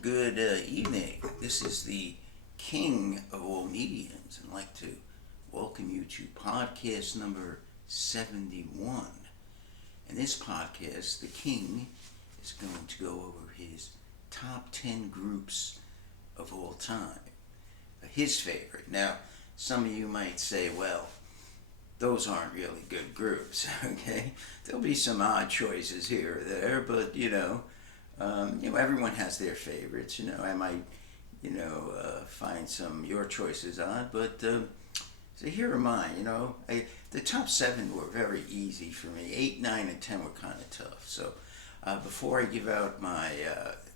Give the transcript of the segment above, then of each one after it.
Good evening. This is the king of all mediums, and I'd like to welcome you to podcast number 71. In this podcast, the king is going to go over his top 10 groups of all time, his favorite. Now, some of you might say, well, those aren't really good groups, okay? There'll be some odd choices here or there, but everyone has their favorites. I might, find some your choices odd, but so here are mine. The top seven were very easy for me. 8, 9, and 10 were kind of tough. So before I give out my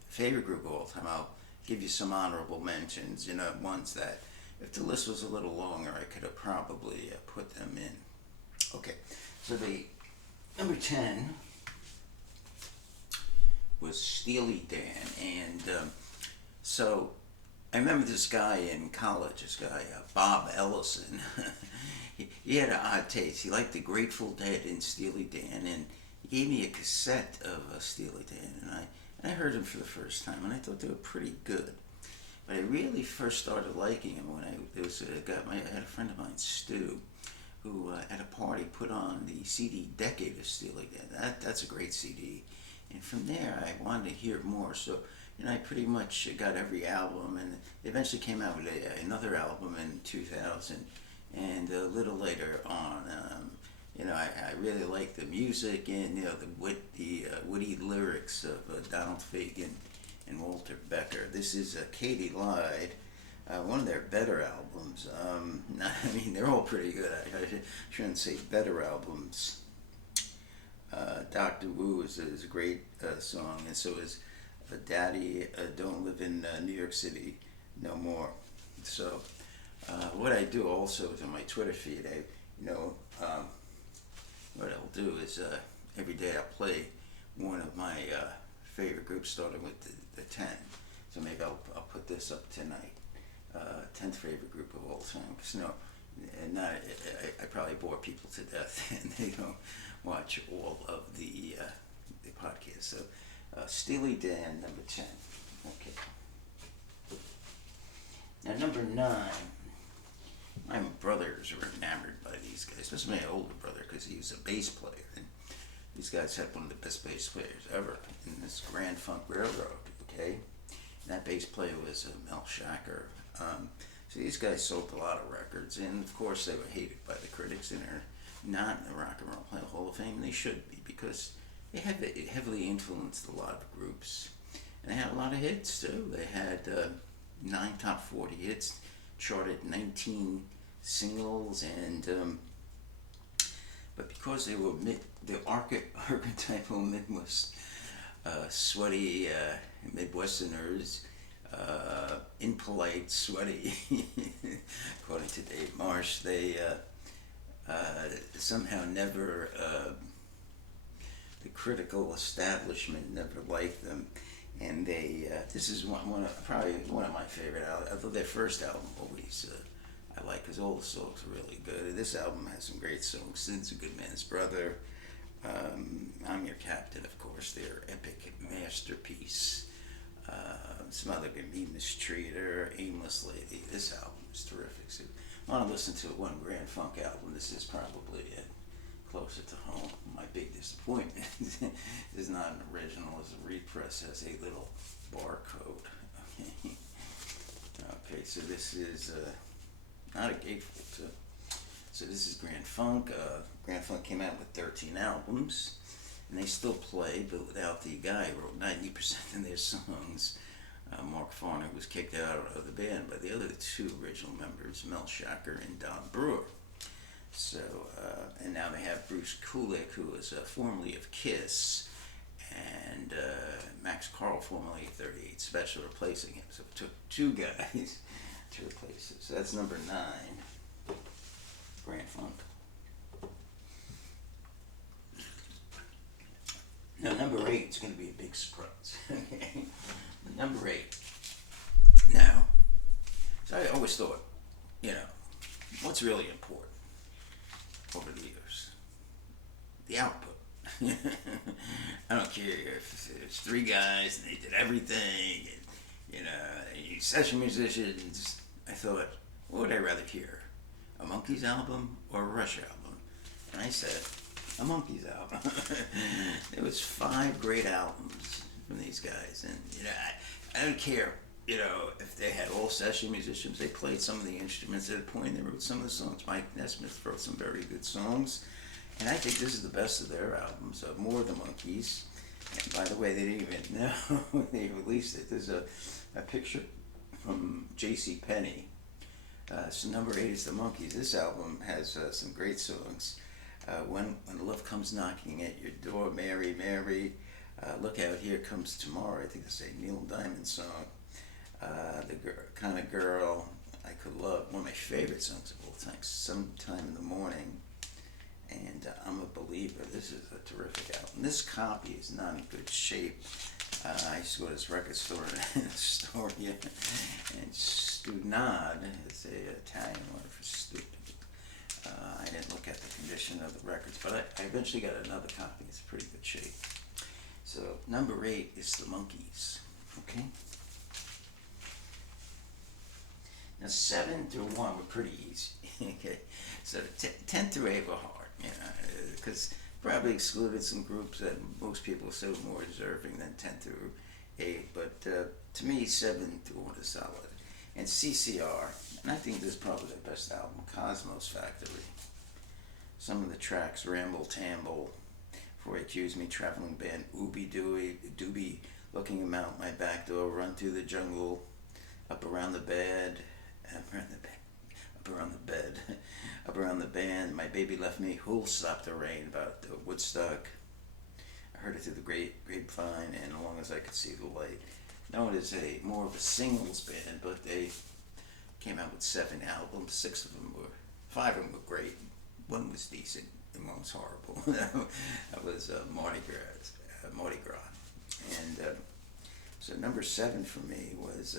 favorite group of all time, I'll give you some honorable mentions. Ones that if the list was a little longer, I could have probably put them in. Okay, so the number 10 was Steely Dan, and so I remember this guy in college, Bob Ellison. he had an odd taste. He liked the Grateful Dead and Steely Dan, and he gave me a cassette of Steely Dan, and I heard them for the first time, and I thought they were pretty good. But I really first started liking him when I had a friend of mine, Stu, who at a party put on the CD Decade of Steely Dan. That's a great CD. And from there, I wanted to hear more. So, I pretty much got every album, and they eventually came out with another album in 2000. And a little later on, I really liked the music and the witty lyrics of Donald Fagen and Walter Becker. This is Katy Lied, one of their better albums. They're all pretty good. I shouldn't say better albums. Dr. Wu is a great song, and so is Daddy Don't Live in New York City No More. So what I do also is on my Twitter feed, what I'll do is every day I'll play one of my favorite groups, starting with the 10. So maybe I'll put this up tonight. 10th favorite group of all time. Because I probably bore people to death, and they don't watch all of the podcast. So Steely Dan, number 10. Okay. Now number 9. My brothers were enamored by these guys, especially my older brother, because he was a bass player, and these guys had one of the best bass players ever in this Grand Funk Railroad. Okay, and that bass player was Mel Shacker. So these guys sold a lot of records, and of course they were hated by the critics, and are not in the Rock and Roll Hall of Fame. They should be, because they heavily influenced a lot of groups, and they had a lot of hits too. They had 9 top 40 hits, charted 19 singles, and but because they were the archetypal Midwest sweaty Midwesterners, impolite, sweaty, according to Dave Marsh, they somehow never, the critical establishment never liked them, and this is probably one of my favorite albums. Although their first album always I like, because all the songs are really good. This album has some great songs. Sin's a Good Man's Brother, I'm Your Captain, of course, their epic masterpiece. Some other good, Me Mistreater, Aimless Lady. This album is terrific. So I want to listen to one Grand Funk album. This is probably closer to home. My big disappointment is not an original. It's a repress, has a little barcode. Okay, so this is not a gatefold too. So this is Grand Funk. Grand Funk came out with 13 albums, and they still play, but without the guy who wrote 90% of their songs. Mark Farner was kicked out of the band by the other 2 original members, Mel Shacker and Don Brewer. So, and now they have Bruce Kulick, who was formerly of Kiss, and Max Carl, formerly of 38 Special, replacing him. So it took 2 guys to replace him. So that's number 9, Grand Funk. Now, number 8 is going to be a big surprise. Okay. Number 8. Now, so I always thought, what's really important over the years? The output. I don't care if there's 3 guys and they did everything, and Session musicians. I thought, what would I rather hear? A Monkees album or a Rush album? And I said, a Monkees album. There was 5 great albums from these guys, and I don't care. If they had all session musicians, they played some of the instruments at a point. They wrote some of the songs. Mike Nesmith wrote some very good songs, and I think this is the best of their albums. More of the Monkees. And by the way, they didn't even know they released it. There's a picture from J.C. Penney. So number 8 is the Monkees. This album has some great songs. When Love Comes Knocking at Your Door, Mary, Mary, Look Out, Here Comes Tomorrow. I think that's a Neil Diamond song. The Kind of Girl I Could Love. One of my favorite songs of all time, Sometime in the Morning. And I'm a Believer. This is a terrific album. This copy is not in good shape. I used to go to this record store in Astoria, and Stunad is an Italian word for stupid. I didn't look at the condition of the records, but I eventually got another copy. It's pretty good shape. So number 8 is the Monkees. Okay. Now 7 through 1 were pretty easy. Okay. So 10 through 8 were hard. Because probably excluded some groups that most people say were more deserving than 10 through 8. But to me, 7 through 1 is solid. And CCR, and I think this is probably their best album, Cosmos Factory. Some of the tracks, Ramble Tamble, Before You Accuse Me, Traveling Band, Ooby Dooby, Doobie, Looking Him Out My Back Door, Run Through the Jungle, Up Around the Bed, Up Around the Band, My Baby Left Me, Who'll Stop the Rain, about Woodstock. I heard it through the grapevine, and As Long as I Could See the Light. Now it is more of a singles band, but they came out with 7 albums. 5 of them were great. One was decent, and one was horrible. That was Mardi Gras. And so number 7 for me was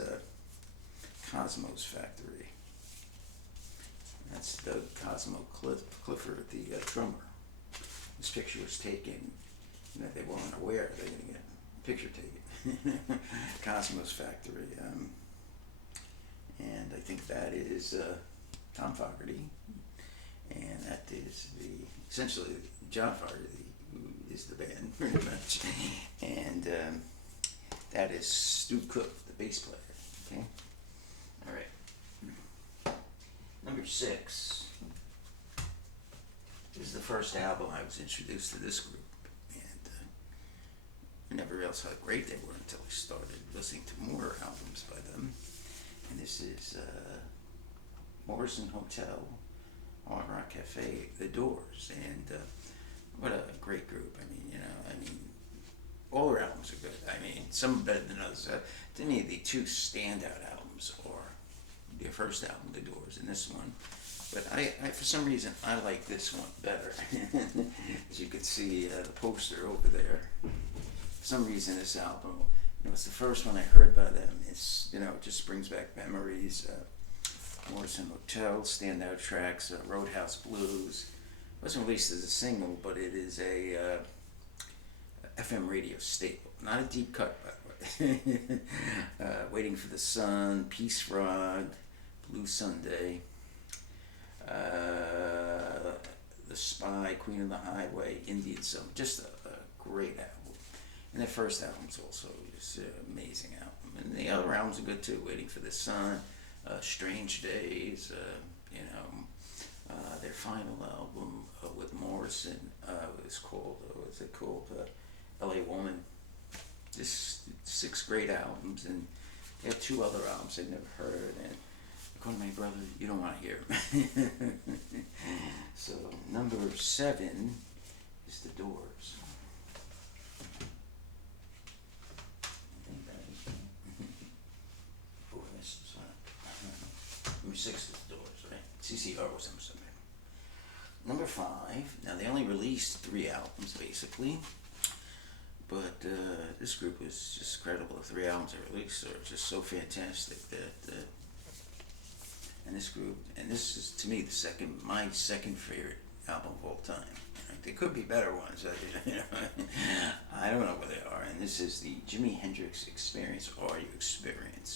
Cosmos Factory. That's Doug Cosmo Clifford, the drummer. This picture was taken, they weren't aware they didn't get a picture taken. Cosmos Factory. And I think that is Tom Fogerty. And that is essentially John Fogerty, who is the band, pretty much. And that is Stu Cook, the bass player. Okay? All right. Number 6 is the first album I was introduced to this group. And I never realized how great they were until I started listening to more albums by them. And this is Morrison Hotel, Hard Rock Cafe, The Doors. And what a great group. All their albums are good. Some are better than others. To me, the 2 standout albums are their first album, The Doors, and this one. But I for some reason, I like this one better. As you can see, the poster over there. For some reason, this album, it's the first one I heard by them. It's, it just brings back memories. Morrison Hotel, standout tracks, Roadhouse Blues. It wasn't released as a single, but it is a FM radio staple. Not a deep cut, by the way. Waiting for the Sun, Peace Frog, Blue Sunday, The Spy, Queen of the Highway, Indian Summer. Just a great album. And their first album's also just an amazing album. And the other albums are good too. Waiting for the Sun, Strange Days, their final album with Morrison was called, L.A. Woman. Just 6 great albums, and they have 2 other albums I've never heard, and according to my brother, you don't want to hear them. So number 7 is The Doors. Number 6 is The Doors, right? CCR was number 7. Number 5. Now they only released 3 albums basically, but this group was just incredible. The 3 albums they released are just so fantastic that. And this group, and this is to me my second favorite album of all time. There could be better ones, I don't know where they are. And this is the Jimi Hendrix Experience, Are You Experience?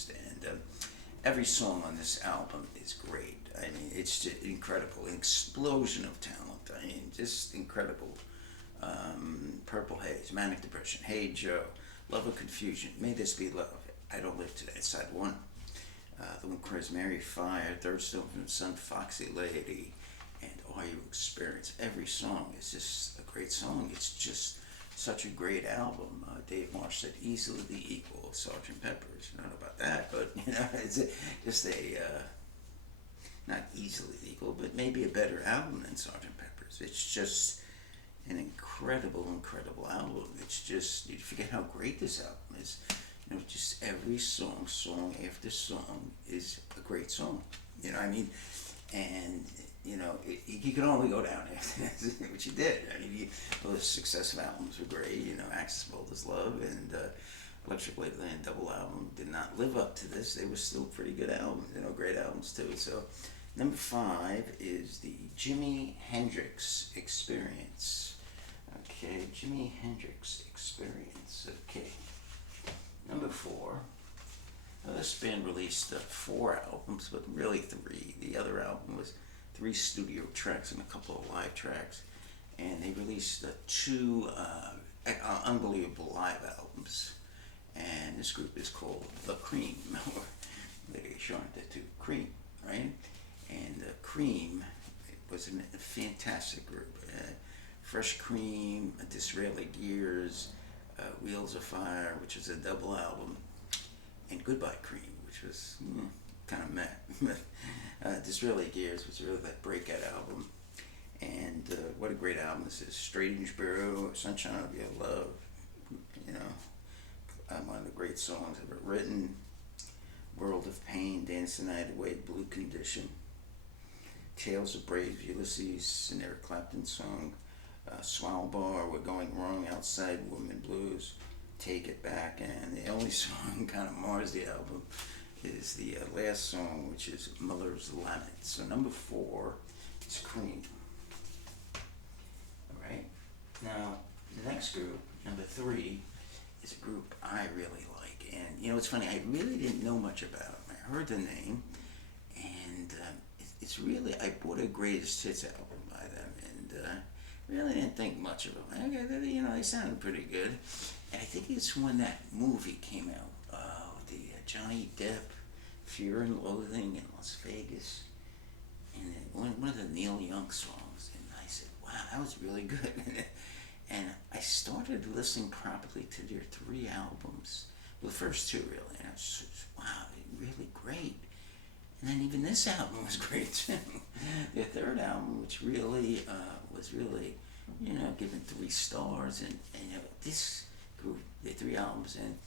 Every song on this album is great. I mean, it's just incredible. An explosion of talent. I mean, just incredible. Purple Haze, Manic Depression, Hey Joe, Love of Confusion, May This Be Love, I Don't Live Today, Side 1. The one cries Mary Fire, Third Stone from the Sun, Foxy Lady, and All You Experience. Every song is just a great song. It's just such a great album. Dave Marsh said easily the equal of Sgt. Pepper's. I don't know about that, but it's just not easily equal, but maybe a better album than Sgt. Pepper's. It's just an incredible, incredible album. It's just, you forget how great this album is. Just every song after song is a great song. You know what I mean? And, you could only go down after that, which you did. I mean, those successive albums were great. Axis Bold as Love and Electric Ladyland double album did not live up to this. They were still pretty good albums, great albums too. So, number 5 is the Jimi Hendrix Experience. Okay, Jimi Hendrix Experience. Okay. Number 4. Now this band released 4 albums, but really 3. The other album was 3 studio tracks and a couple of live tracks. And they released 2 unbelievable live albums. And this group is called The Cream. They shortened it to Cream, right? And Cream was a fantastic group. Fresh Cream, Disraeli Gears, Wheels of Fire, which was a double album, and Goodbye Cream, which was kind of meh. Disraeli Gears was really that breakout album, and what a great album this is. Straight Bureau, Sunshine of Your Love, one of the great songs ever written. World of Pain, Dance the Night Away, Blue Condition, Tales of Brave Ulysses, an Eric Clapton song. Swallow Bar, We're Going Wrong Outside, Woman Blues, Take It Back, and the only song kind of mars the album is the last song, which is Miller's Lament. So number 4 is Cream. Alright, now the next group, number 3, is a group I really like. And it's funny, I really didn't know much about them. I heard the name, and it's really, I bought a Greatest Hits album by them, and really didn't think much of them. Okay, they sounded pretty good. And I think it's when that movie came out, with the Johnny Depp, Fear and Loathing in Las Vegas, and then one of the Neil Young songs. And I said, wow, that was really good. And I started listening properly to their 3 albums. Well, the first 2 really. And I was just, wow, they're really great. And then even this album was great too. Their 3rd album, which really was really, given 3 stars, and this group, their 3 albums, and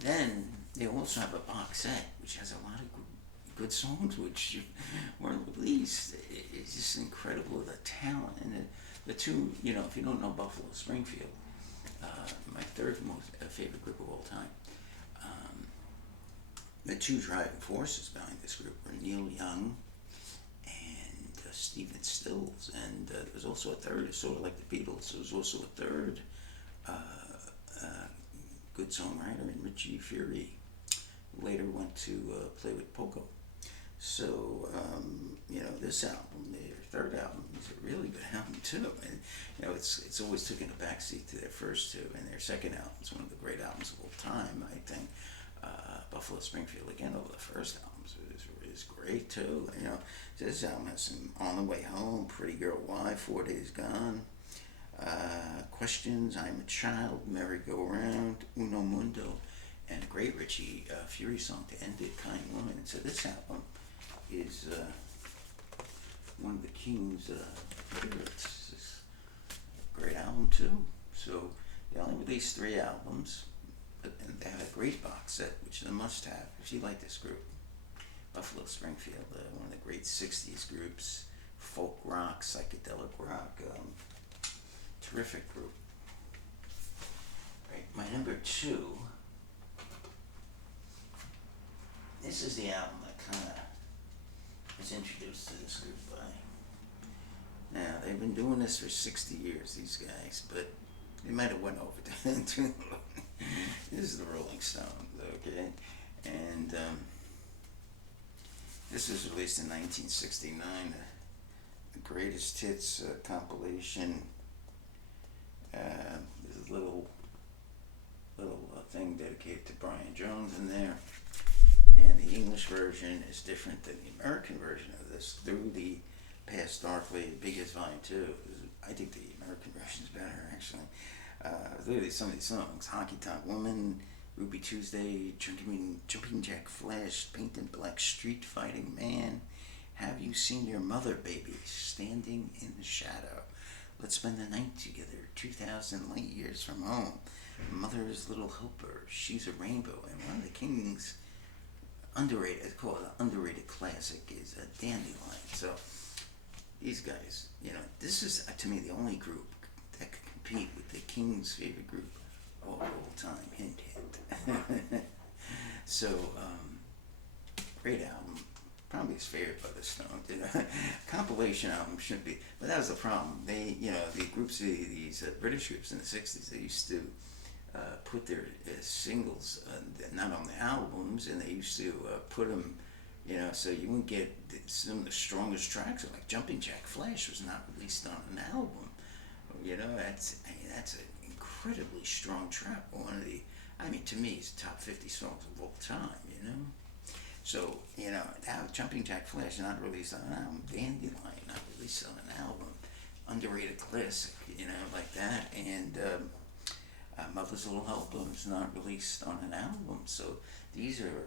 then they also have a box set which has a lot of good songs which weren't released. It's just incredible, the talent and the 2. If you don't know Buffalo Springfield, my 3rd most favorite group of all time. The 2 driving forces behind this group were Neil Young and Stephen Stills, and there was also a 3rd, sort of like the Beatles. There was also a 3rd good songwriter, and Richie Fury later went to play with Poco. So, this album, their 3rd album, is a really good album too, and it's always taken a backseat to their first 2, and their 2nd album is one of the great albums of all time, I think. Buffalo Springfield, again, over the first albums is great too. This album has some On the Way Home, Pretty Girl Why, 4 Days Gone, Questions, I'm a Child, Merry Go Round, Uno Mundo, and a great Richie Fury song to end it, Kind Woman. And so this album is one of the King's favorites. It's a great album too. So they only released 3 albums. And they have a great box set, which is a must-have if you like this group. Buffalo Springfield, one of the great 60s groups, folk rock, psychedelic rock, terrific group. Right, my number 2, this is the album that kind of was introduced to this group by. Now, they've been doing this for 60 years, these guys, but they might have went over too long. This is the Rolling Stones, okay? And This was released in 1969. The Greatest Hits compilation. There's a little thing dedicated to Brian Jones in there. And the English version is different than the American version of this. Through the Past Darkly, Biggest Volume 2. I think the American version is better, actually. Literally, some of these songs: Honky Tonk Woman, Ruby Tuesday, Jumping Jack Flash, Painted Black, Street Fighting Man, Have You Seen Your Mother, Baby, Standing in the Shadow, Let's Spend the Night Together, 2,000 Light Years from Home, Mother's Little Helper, She's a Rainbow, and one of the King's underrated, called an underrated classic, is Dandelion. So these guys, this is to me the only group that could compete with the King's favorite group of all time, Hint Hint. So great album, probably his favorite by the Stones. Compilation album should be, but that was the problem. They, the groups, these British groups in the '60s, they used to put their singles not on the albums, and they used to put them, so you wouldn't get some of the strongest tracks. Like Jumping Jack Flash was not released on an album. That's an incredibly strong track. One of the, to me, it's top 50 songs of all time. So now Jumping Jack Flash not released on an album. Dandelion not released on an album. Underrated classic, like that. And Mother's Little Helper is not released on an album. So these are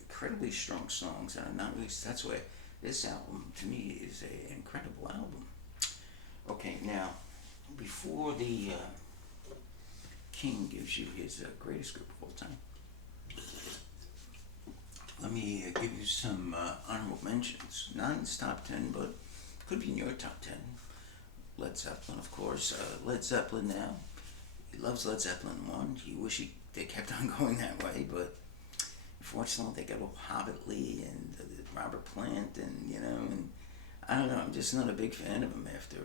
incredibly strong songs that are not released. That's why this album, to me, is an incredible album. Okay, now, before the King gives you his greatest group of all time, let me give you some honorable mentions. Not in his top 10, but could be in your top 10. Led Zeppelin, of course. Led Zeppelin now. He loves Led Zeppelin 1. He wish they kept on going that way, but unfortunately they got old Hobbit Lee and Robert Plant, and I don't know. I'm just not a big fan of them after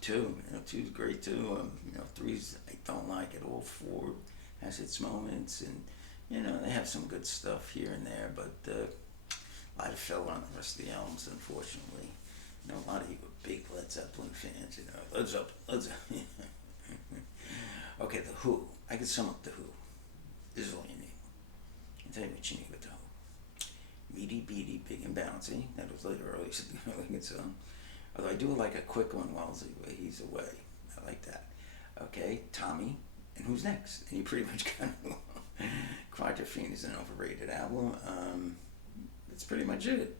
2. 2's great too. 3's I don't like at all. 4 has its moments, and they have some good stuff here and there, but a lot of fell on the rest of the albums, unfortunately. A lot of you are big Led Zeppelin fans. Led Zeppelin. Okay, The Who. I could sum up The Who. This is all you need. I'll tell you what you need with The Who. Meaty Beaty, Big and Bouncy. That was later early good song. Although I do like a quick one while he's away. I like that. Okay, Tommy. And Who's Next? And you pretty much kind of Quadrophenia is an overrated album. That's pretty much it.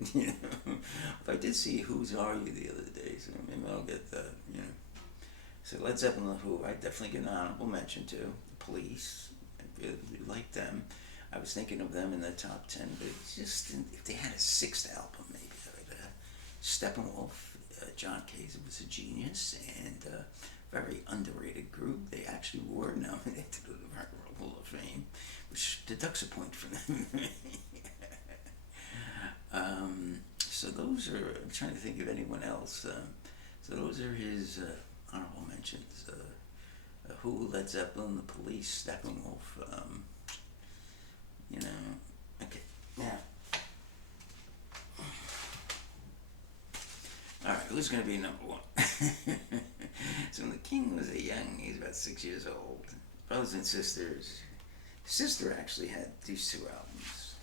But I did see Who's Are You the other day, so maybe I'll get that. So Led Zeppelin, The Who, I definitely get an honorable mention to. The Police, I really like them. I was thinking of them in the top 10, but just if they had a 6th album, maybe I would. Steppenwolf, John Cage was a genius and very underrated group. They actually were nominated to the Rock and Roll Hall of Fame, which deducts a point from them. So those are, I'm trying to think of anyone else. So those are his honorable mentions. Who, Led Zeppelin, The Police, Steppenwolf. Okay, now. Alright, who's going to be number 1? So when the King was he was about 6 years old. Brothers and sisters. His sister actually had these 2 albums.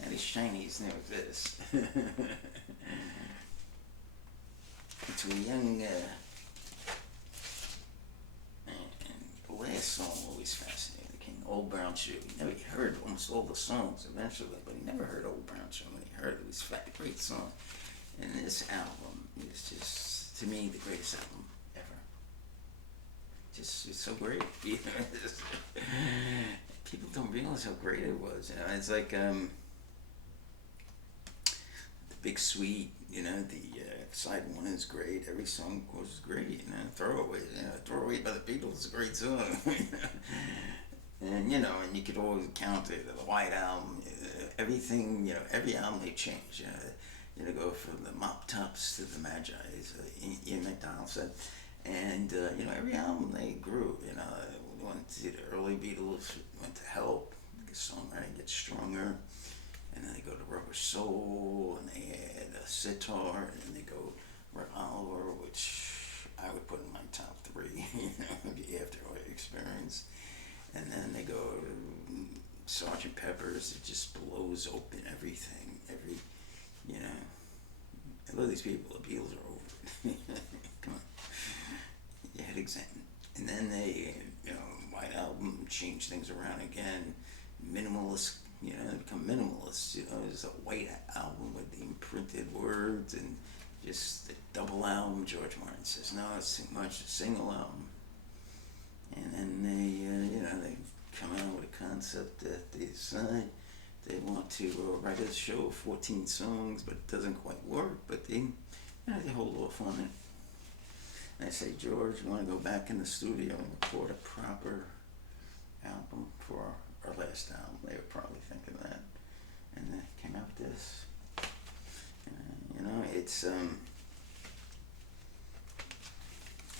Now these Chinese know this. To a young, and the last song always fascinated the King, Old Brown Shoe. He heard almost all the songs eventually, but he never heard Old Brown Shoe. When he heard it, it was a great song. And this album is just, to me, the greatest album ever. It's so great. People don't realize how great it was. It's like the Big Sweet. The side 1 is great. Every song, of course, is great. Throwaway. Throwaway by the Beatles is a great song. And and you could always count it. The White Album. Everything. Every album they change. Go from the Mop Tops to the Magi's. Ian McDonald said. And, every album they grew. Went to the early Beatles, went to Help. The songwriting gets stronger. and then they go to Rubber Soul, and they add a sitar, and then they go Revolver, which I would put in my top three, after what I experienced. And then they go Sergeant Pepper's. It just blows open everything. You know, I love these people. The Beatles are over it. Come on, you had examine. And then they, White Album, change things around again. Minimalist, they become minimalists. It's a white album with the imprinted words and just the double album. George Martin says, no, it's too much. A single album. And then they come out with a concept that they decide they want to write a show of 14 songs, but it doesn't quite work. But they hold off on it. And I say, George, you want to go back in the studio and record a proper album for our last album? They were probably thinking that. And they came out with this. It's I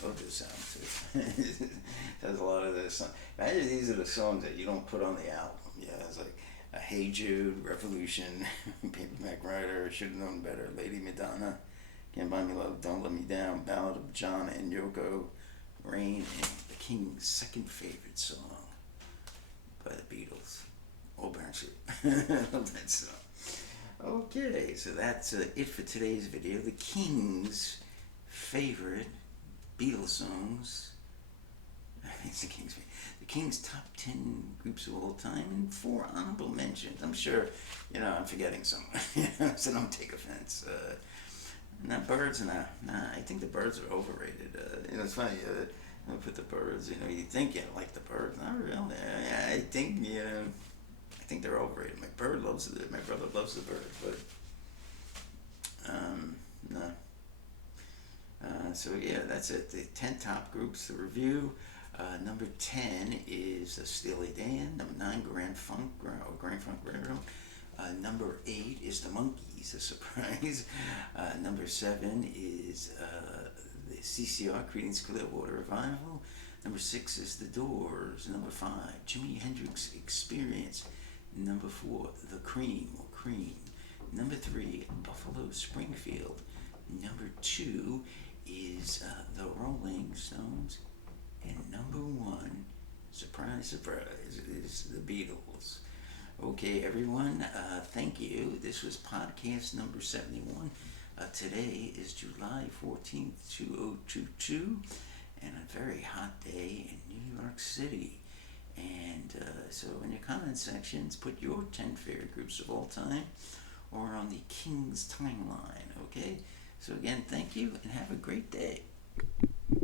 love this album too. It has a lot of this. Imagine these are the songs that you don't put on the album. Yeah, it's like Hey Jude, Revolution, Paperback Writer, Should Have Known Better, Lady Madonna, Can't Buy Me Love, Don't Let Me Down, Ballad of John and Yoko, Rain, and the King's second favorite song by the Beatles, Old Barn Sheep. I love that song. Okay, so that's it for today's video. The King's favorite Beatles songs. It's the King's top 10 groups of all time, and 4 honorable mentions. I'm sure, I'm forgetting someone, so don't take offense. Birds, I think the Birds are overrated. It's funny, I put the Birds, you think you like the Birds. Not really. I think they're overrated. My brother loves the Birds, but, no. So yeah, that's it. The 10 top groups to review. Number 10 is Steely Dan. Number 9, Grand Funk Railroad. Number 8 is the Monkees, a surprise. Number 7 is the CCR, Creedence Clearwater Revival. Number 6 is The Doors. Number 5, Jimi Hendrix Experience. Number 4, The Cream or Cream. Number 3, Buffalo Springfield. Number 2 is the Rolling Stones. And number 1, surprise, surprise, is the Beatles. Okay, everyone, thank you. This was podcast number 71. Today is July 14th, 2022, and a very hot day in New York City. And so in your comment sections, put your 10 favorite groups of all time or on the King's timeline, okay? So again, thank you and have a great day.